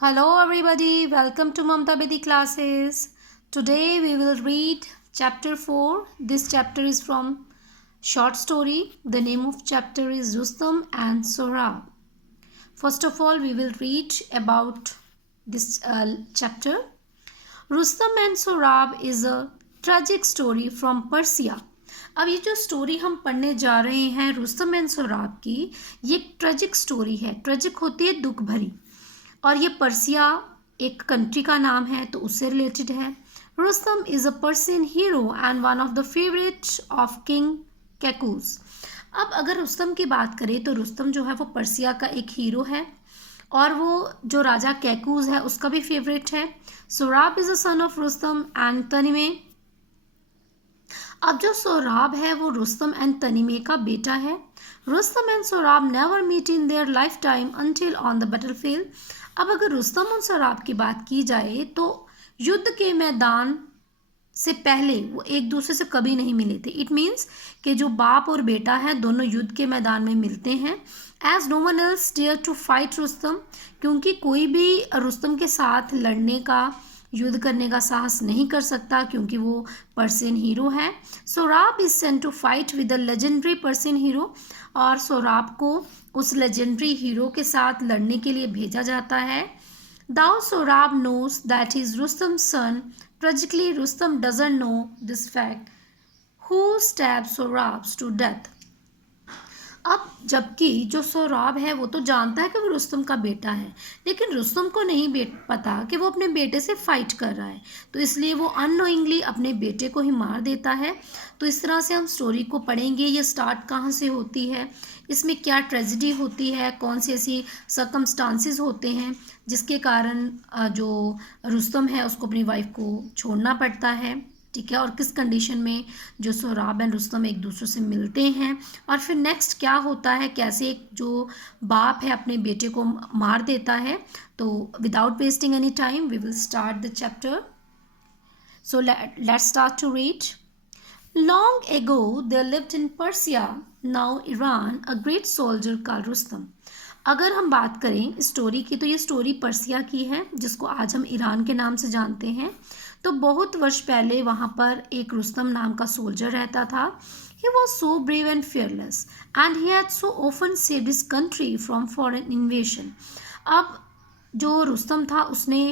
Hello everybody, welcome to Mamta Bedi classes. Today we will read chapter 4. This chapter is from short story. The name of chapter is Rustam and Sohrab. First of all, we will read about this chapter. Rustam and Sohrab is a tragic story from Persia. अब ये जो story हम पढ़ने जा रहे हैं Rustam and Sohrab की, ये एक ट्रेजिक स्टोरी है. ट्रेजिक होती है दुख भरी, और ये पर्सिया एक कंट्री का नाम है तो उससे रिलेटेड है. Rustam is a Persian hero and one of the favourite of king Kaikaus. अब अगर रुस्तम की बात करें तो रुस्तम जो है वो पर्सिया का एक हीरो है और वो जो राजा कैकूस है उसका भी फेवरेट है. Sohrab is a son of Rustam and Tahmineh. अब जो सोहराब है वो रुस्तम एंड तनिमे का बेटा है. Rustam and Sohrab never meet in their life time until on the battlefield. अब अगर रुस्तम और सोहराब की बात की जाए तो युद्ध के मैदान से पहले वो एक दूसरे से कभी नहीं मिले थे. इट मीन्स कि जो बाप और बेटा है दोनों युद्ध के मैदान में मिलते हैं. As no one else dare to fight Rustam, क्योंकि कोई भी रुस्तम के साथ लड़ने का युद्ध करने का साहस नहीं कर सकता क्योंकि वो पर्सियन हीरो है. Sohrab is sent to fight with the legendary Persian hero, और सोहराब को उस लेजेंडरी हीरो के साथ लड़ने के लिए भेजा जाता है. Though Sohrab knows that is Rustam son. Tragically Rustam doesn't know this fact who stab Sohrab to death. अब जबकि जो सोहराब है वो तो जानता है कि वो रुस्तम का बेटा है, लेकिन रुस्तम को नहीं पता कि वो अपने बेटे से फाइट कर रहा है, तो इसलिए वो अननोइंगली अपने बेटे को ही मार देता है. तो इस तरह से हम स्टोरी को पढ़ेंगे. ये स्टार्ट कहाँ से होती है, इसमें क्या ट्रेजिडी होती है, कौन सी ऐसी सर्कमस्टांसिस होते हैं जिसके कारण जो रुस्तम है उसको अपनी वाइफ को छोड़ना पड़ता है. ठीक है, और किस कंडीशन में जो सोहराब एंड रुस्तम एक दूसरे से मिलते हैं, और फिर नेक्स्ट क्या होता है, कैसे एक जो बाप है अपने बेटे को मार देता है. तो without wasting any time we will start the chapter. So let's start to read. Long ago there lived in Persia, now Iran, a great soldier called Rustam. अगर हम बात करें स्टोरी की तो ये स्टोरी पर्सिया की है जिसको आज हम ईरान के नाम से जानते हैं. तो बहुत वर्ष पहले वहाँ पर एक रुस्तम नाम का सोल्जर रहता था. He was so brave and fearless and he had so often saved his country from foreign invasion. अब जो रुस्तम था उसने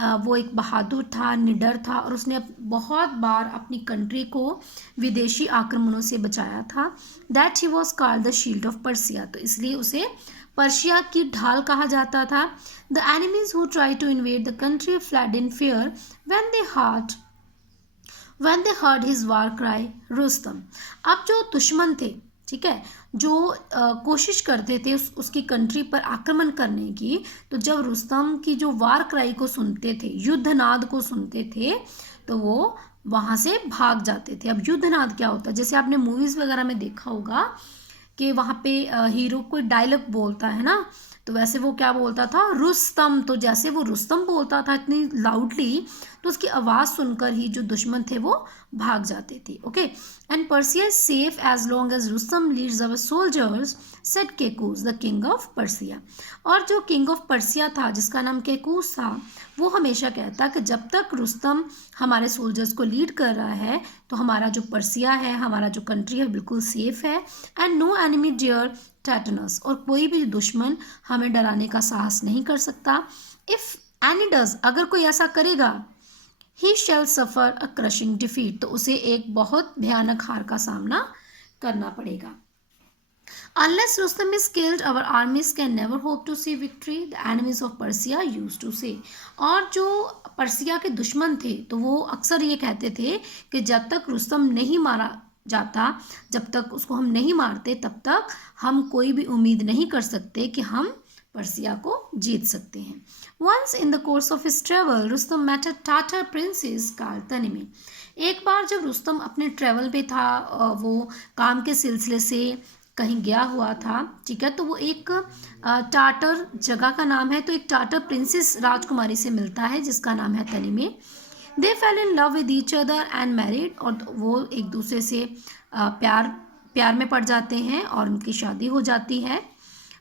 वो एक बहादुर था, निडर था, और उसने बहुत बार अपनी कंट्री को विदेशी आक्रमणों से बचाया था. That he was called the shield of Persia. तो इसलिए उसे पर्शिया की ढाल कहा जाता था. The enemies who try to invade the country fled in fear when they heard his war cry Rustam. अब जो दुश्मन थे, ठीक है, जो कोशिश करते थे उसकी कंट्री पर आक्रमण करने की, तो जब रुस्तम की जो वार क्राई को सुनते थे, युद्धनाद को सुनते थे, तो वो वहाँ से भाग जाते थे. अब युद्धनाद क्या होता है, जैसे आपने मूवीज़ वगैरह में देखा होगा कि वहाँ पे हीरो कोई डायलॉग बोलता है ना, तो वैसे वो क्या बोलता था, रुस्तम. तो जैसे वो रुस्तम बोलता था इतनी लाउडली, तो उसकी आवाज़ सुनकर ही जो दुश्मन थे वो भाग जाते थे. Okay, and Persia is safe as long as Rustam leads our soldiers, said Kaikaus the king of Persia. और जो किंग ऑफ पर्सिया था जिसका नाम केकूस था, वो हमेशा कहता कि जब तक रुस्तम हमारे सोल्जर्स को लीड कर रहा है तो हमारा जो पर्सिया है, हमारा जो कंट्री है, बिल्कुल सेफ है. And no enemy dare tetanus, और कोई भी दुश्मन हमें डराने का साहस नहीं कर सकता. इफ़ एनी डज, अगर कोई ऐसा करेगा, ही शैल सफ़र अ क्रशिंग डिफीट, तो उसे एक बहुत भयानक हार का सामना करना पड़ेगा. Unless Rustam is killed, our armies can never hope to see victory, the enemies of Persia used to say. और जो पर्सिया के दुश्मन थे तो वो अक्सर ये कहते थे कि जब तक रुस्तम नहीं मारा जाता, जब तक उसको हम नहीं मारते, तब तक हम कोई भी उम्मीद नहीं कर सकते कि हम पर्सिया को जीत सकते हैं. Once in the course of his travel Rustam met a Tatar princess called Tahmineh. एक बार जब रुस्तम अपने ट्रेवल पे था, वो काम के सिलसिले से कहीं गया हुआ था, ठीक है, तो वो एक टाटर जगह का नाम है, तो एक टाटर प्रिंसेस राजकुमारी से मिलता है जिसका नाम है Tahmineh. They fell in love with each other and married, और वो एक दूसरे से प्यार में पड़ जाते हैं और उनकी शादी हो जाती है.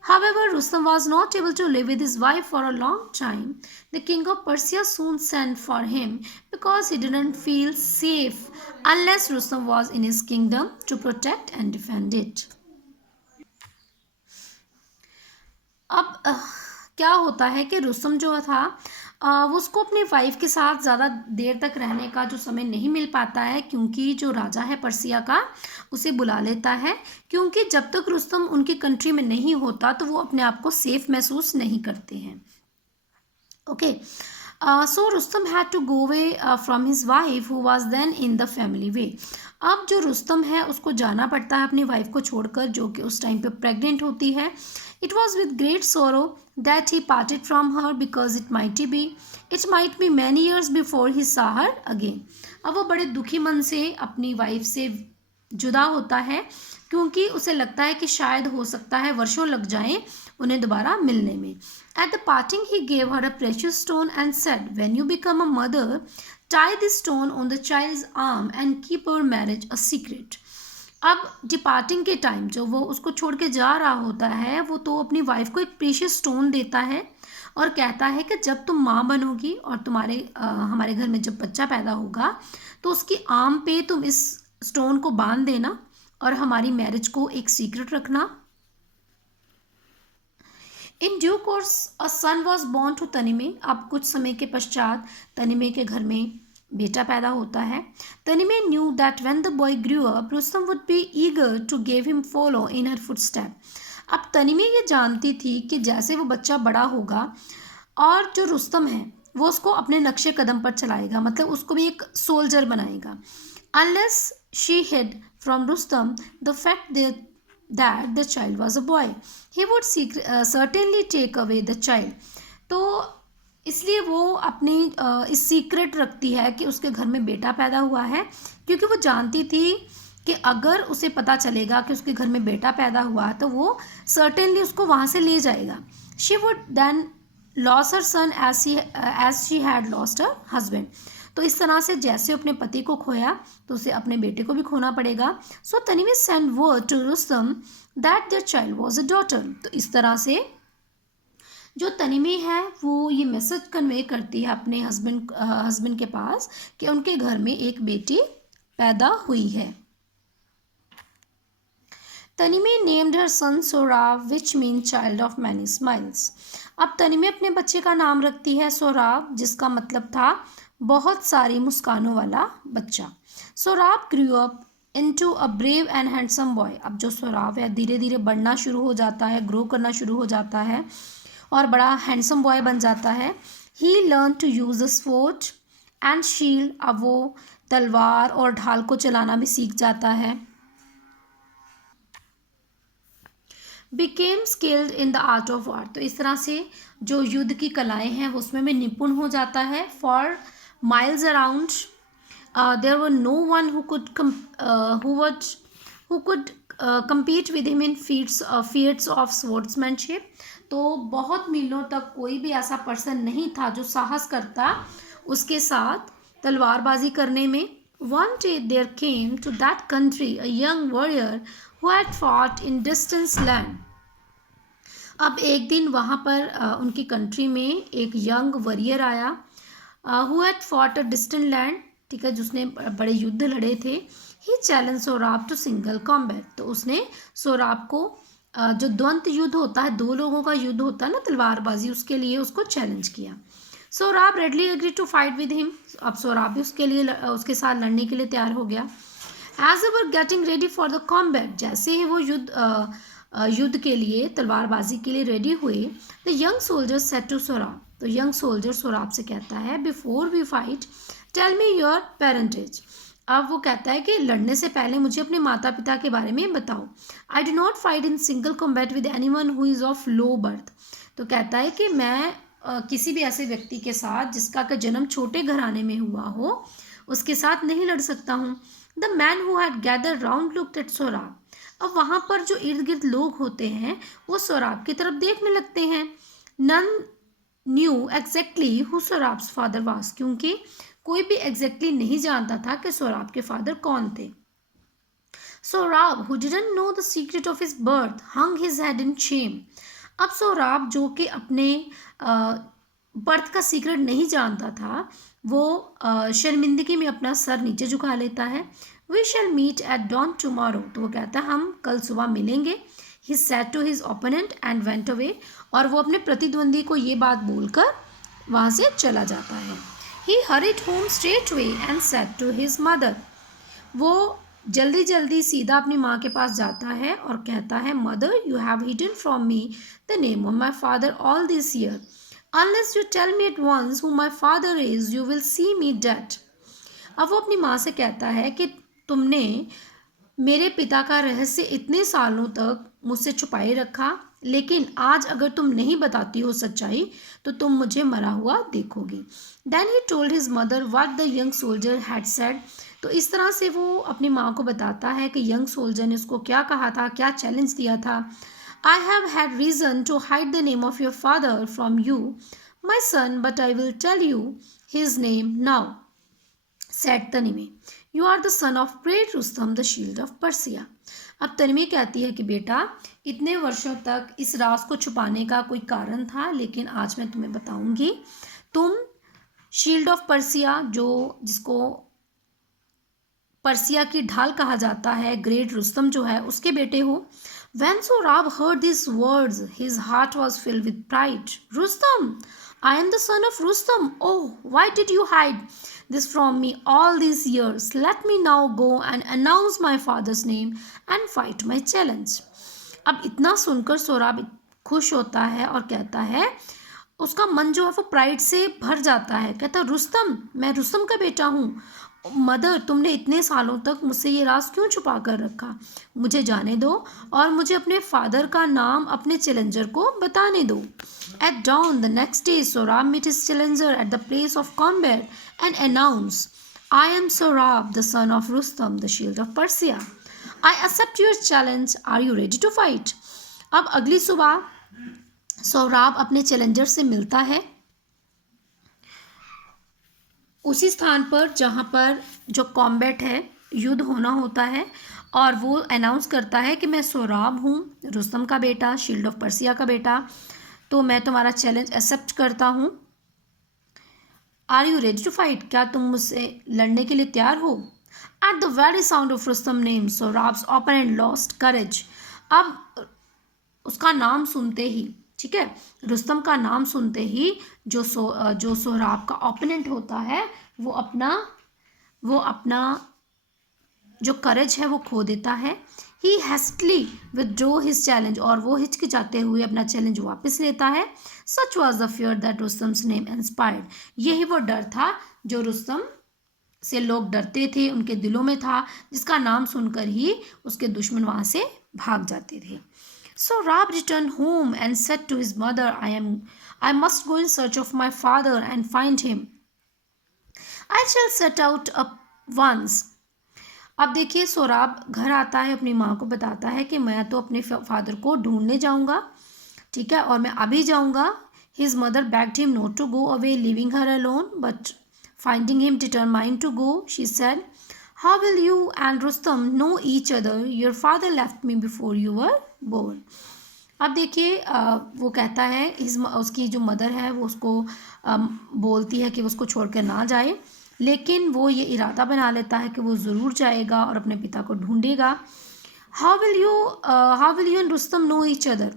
However, Rustam was not able to live with his wife for a long time. The king of Persia soon sent for him because he didn't feel safe unless Rustam was in his kingdom to protect and defend it. अब क्या होता है कि रुस्तम जो था वो उसको अपनी वाइफ के साथ ज़्यादा देर तक रहने का जो समय नहीं मिल पाता है, क्योंकि जो राजा है पर्सिया का उसे बुला लेता है, क्योंकि जब तक रुस्तम उनकी कंट्री में नहीं होता तो वो अपने आप को सेफ महसूस नहीं करते हैं. Okay, so Rustam had to go away from his wife who was then in the family way. अब जो रुस्तम है उसको जाना पड़ता है अपनी वाइफ को छोड़कर, जो कि उस टाइम पे प्रेग्नेंट होती है. It was with great sorrow that he parted from her because it might be many years before he saw her again. अब वो बड़े दुखी मन से अपनी वाइफ से जुदा होता है, क्योंकि उसे लगता है कि शायद हो सकता है वर्षों लग जाएं उन्हें दोबारा मिलने में. At the parting he gave her a precious stone and said, "When you become a mother, tie this stone on the child's arm and keep our marriage a secret." अब डिपार्टिंग के टाइम जो वो उसको छोड़ के जा रहा होता है, वो तो अपनी वाइफ को एक प्रीशियस स्टोन देता है और कहता है कि जब तुम माँ बनोगी और हमारे घर में जब बच्चा पैदा होगा तो उसकी आर्म पे तुम इस स्टोन को बांध देना और हमारी मैरिज को एक सीक्रेट रखना. In due course a son was born to Tahmineh. अब कुछ समय के पश्चात तनिमे के घर में बेटा पैदा होता है. Tahmineh knew that when the boy grew up Rustam would be eager to give him follow in her footstep. अब तनिमे ये जानती थी कि जैसे वो बच्चा बड़ा होगा और जो रुस्तम है वो उसको अपने नक्शे कदम पर चलाएगा, मतलब उसको भी एक सोल्जर बनाएगा. Unless she hid from Rustam the fact that the child was a boy, he would certainly take away the child. तो इसलिए वो अपनी इस सीक्रेट रखती है कि उसके घर में बेटा पैदा हुआ है, क्योंकि वो जानती थी कि अगर उसे पता चलेगा कि उसके घर में बेटा पैदा हुआ तो वो सर्टेनली उसको वहाँ से ले जाएगा. She would then lose her son as she had lost her husband. तो इस तरह से जैसे अपने पति को खोया तो उसे अपने बेटे को भी खोना पड़ेगा. So Tahmineh send word to Rustam that their child was a daughter. तो इस तरह से जो तनिमे है वो ये मैसेज कन्वे करती है अपने हस्बैंड के पास कि उनके घर में एक बेटी पैदा हुई है. Tahmineh named her son Sohrab which mean child of many smiles. अब तनिमे अपने बच्चे का नाम रखती है सोराब, जिसका मतलब था बहुत सारी मुस्कानों वाला बच्चा. Sorab grew up into a brave and handsome boy. अब जो सोराब है धीरे धीरे बढ़ना शुरू हो जाता है, ग्रो करना शुरू हो जाता है और बड़ा हैंडसम बॉय बन जाता है. He learn to use the sword and shield. अब वो तलवार और ढाल को चलाना भी सीख जाता है. Became skilled in the art of war. तो इस तरह से जो युद्ध की कलाएं हैं वो उसमें भी निपुण हो जाता है. For miles around there were no one who could compete with him in feats of swordsmanship. तो बहुत मीलों तक कोई भी ऐसा पर्सन नहीं था जो साहस करता उसके साथ तलवारबाजी करने में. One day there came to that country a young warrior who had fought in distant land. अब एक दिन वहाँ पर उनकी कंट्री में एक यंग वॉरियर आया who had fought a distant land, ठीक है, जिसने बड़े युद्ध लड़े थे. He challenge Sohrab to single combat. तो उसने सोराब को जो द्वंद्व युद्ध होता है, दो लोगों का युद्ध होता है ना तलवारबाजी, उसके लिए उसको चैलेंज किया. Sohrab readily agree to fight with him. अब सोराब भी उसके साथ लड़ने के लिए तैयार हो गया. As they were getting ready for the combat, जैसे ही वो युद्ध के लिए तलवारबाजी के लिए रेडी हुए, the young soldier said to Sohrab. तो यंग सोल्जर सोराब से कहता है, before we fight tell me your parentage. अब वो कहता है कि लड़ने से पहले मुझे अपने माता पिता के बारे में बताओ. I do not fight in single combat with anyone who is of low birth. तो कहता है कि मैं किसी भी ऐसे व्यक्ति के साथ जिसका का जन्म छोटे घराने में हुआ हो उसके साथ नहीं लड़ सकता हूँ. The man who had gather round looked at Sorab. अब वहाँ पर जो इर्द गिर्द लोग होते हैं वो सोराब की तरफ देखने लगते हैं. None knew exactly who Sohrab's father was. क्योंकि कोई भी एग्जैक्टली नहीं जानता था कि सोराब के फादर कौन थे. Sorab who didn't know the secret of his birth hung his head in Shem. अब सोहराब जो कि अपने बर्थ का सीक्रेट नहीं जानता था, वो शर्मिंदगी में अपना सर नीचे झुका लेता है। We shall meet at dawn tomorrow, तो वो कहता है हम कल सुबह मिलेंगे। He said to his opponent and went away, और वो अपने प्रतिद्वंदी को ये बात बोलकर वहाँ से चला जाता है। He hurried home straight way and said to his mother, वो जल्दी जल्दी सीधा अपनी माँ के पास जाता है और कहता है, mother you have hidden from me the name of my father all this year, unless you tell me at once who my father is you will see me dead. अब वो अपनी माँ से कहता है कि तुमने मेरे पिता का रहस्य इतने सालों तक मुझसे छुपाए रखा, लेकिन आज अगर तुम नहीं बताती हो सच्चाई तो तुम मुझे मरा हुआ देखोगी। Then he told his mother what the young soldier had said, तो इस तरह से वो अपनी माँ को बताता है कि यंग सोल्जर ने उसको क्या कहा था, क्या चैलेंज दिया था। I have had reason to hide the name of your father from you my son, but I will tell you his name now, said Tahmineh, you are the son of great Rustam the shield of Persia. अब Tahmineh कहती है कि बेटा, इतने वर्षों तक इस राज को छुपाने का कोई कारण था, लेकिन आज मैं तुम्हें बताऊंगी। तुम शील्ड ऑफ पर्सिया, जो जिसको पर्सिया की ढाल कहा जाता है, ग्रेट रुस्तम जो है उसके बेटे हो। When Sohrab heard these words, his heart was filled with pride. Rustam, I am the son of Rustam. Oh, why did you hide this from me all these years? Let me now go and announce my father's name and fight my challenge. अब इतना सुनकर सोहराब खुश होता है और कहता है, उसका मन जो है वो प्राइड से भर जाता है। कहता है, रुस्तम, मैं रुस्तम का बेटा हूँ। मदर, तुमने इतने सालों तक मुझसे ये राज क्यों छुपा कर रखा? मुझे जाने दो और मुझे अपने फादर का नाम अपने चैलेंजर को बताने दो। At dawn the next day, Sohrab met his challenger at the place of combat and announced, I am Sohrab, the son of Rustam, the shield of Persia. I accept your challenge. Are you ready to fight? अब अगली सुबह सोहराब अपने challenger से मिलता है उसी स्थान पर जहाँ पर जो कॉम्बैट है, युद्ध होना होता है, और वो अनाउंस करता है कि मैं सोहराब हूँ, रुस्तम का बेटा, शील्ड ऑफ पर्सिया का बेटा, तो मैं तुम्हारा चैलेंज एक्सेप्ट करता हूँ। Are you ready to fight, क्या तुम मुझसे लड़ने के लिए तैयार हो? At the very sound of Rustam name, Sohrab's opponent lost courage. अब उसका नाम सुनते ही, ठीक है, रुस्तम का नाम सुनते ही जो सोहराब का ओपोनेंट होता है वो अपना जो करेज है वो खो देता है। ही हैस्टली विथड्रॉ हिज चैलेंज, और वो हिचकिचाते हुए अपना चैलेंज वापस लेता है। सच was the fear that Rustam's name inspired, यही वो डर था जो रुस्तम से लोग डरते थे, उनके दिलों में था, जिसका नाम सुनकर ही उसके दुश्मन वहाँ से भाग जाते थे। Sohrab returned home and said to his mother, I must go in search of my father and find him. I shall set out up once. अब देखिए, सोहराब घर आता है, अपनी माँ को बताता है कि मैं तो अपने फादर को ढूंढने जाऊँगा, ठीक है, और मैं अभी जाऊँगा। His mother begged him not to go away, leaving her alone, but finding him determined to go, she said, How will you and Rustam know each other? Your father left me before you were born. अब देखिए, वो कहता है, उसकी जो mother है वो उसको बोलती है कि वो उसको छोड़कर ना जाए, लेकिन वो ये इरादा बना लेता है कि वो ज़रूर जाएगा और अपने पिता को ढूंढेगा। How will you and Rustam know each other,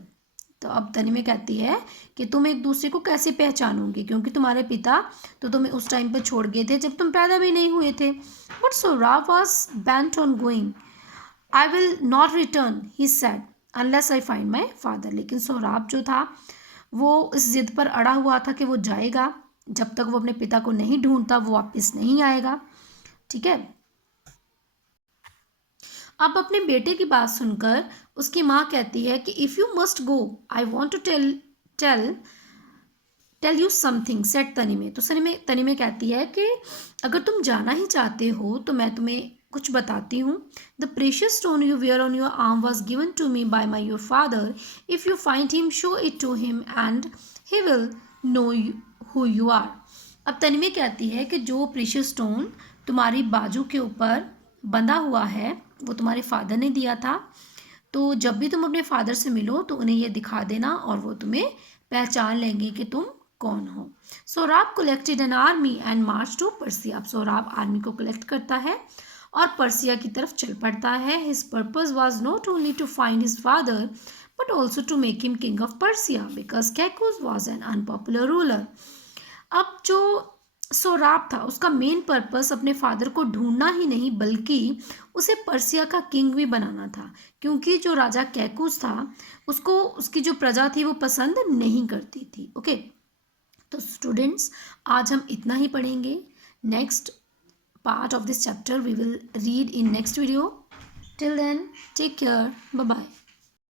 तो अब तनीमे कहती है कि तुम एक दूसरे को कैसे पहचानोगे, क्योंकि तुम्हारे पिता तो तुम्हें उस टाइम पर छोड़ गए थे जब तुम पैदा भी नहीं हुए थे। But Sohrab was bent on going. I will not return, he said, unless I find my father. लेकिन सोहराब जो था वो इस जिद पर अड़ा हुआ था कि वो जाएगा, जब तक वो अपने पिता को नहीं ढूंढता वो वापस नहीं आएगा, ठीक है। अब अपने बेटे की बात सुनकर उसकी माँ कहती है कि if you must go, I want to tell you something, said Tahmineh. तो तनीमे कहती है कि अगर तुम जाना ही चाहते हो तो मैं तुम्हें कुछ बताती हूँ। The precious stone you wear on your arm was given to me by my your father. If you find him, show it to him and he will know who you are. अब Tahmineh कहती है कि जो precious stone तुम्हारी बाजू के ऊपर बंधा हुआ है वो तुम्हारे फादर ने दिया था, तो जब भी तुम अपने फादर से मिलो तो उन्हें ये दिखा देना और वो तुम्हें पहचान लेंगे कि तुम कौन हो। Sorab collected an army and March two Persia. अब सोराब आर्मी को कलेक्ट करता है और पर्सिया की तरफ चल पड़ता है। His purpose was not only to find his father but also to make him king of Persia because Kaikaus was an unpopular ruler. अब जो सोराब था उसका मेन पर्पस अपने फादर को ढूंढना ही नहीं बल्कि उसे पर्सिया का किंग भी बनाना था, क्योंकि जो राजा कैकूस था उसको उसकी जो प्रजा थी वो पसंद नहीं करती थी। ओके, तो स्टूडेंट्स आज हम इतना ही पढ़ेंगे। Next part of this chapter we will read in next video. Till then, take care. Bye bye.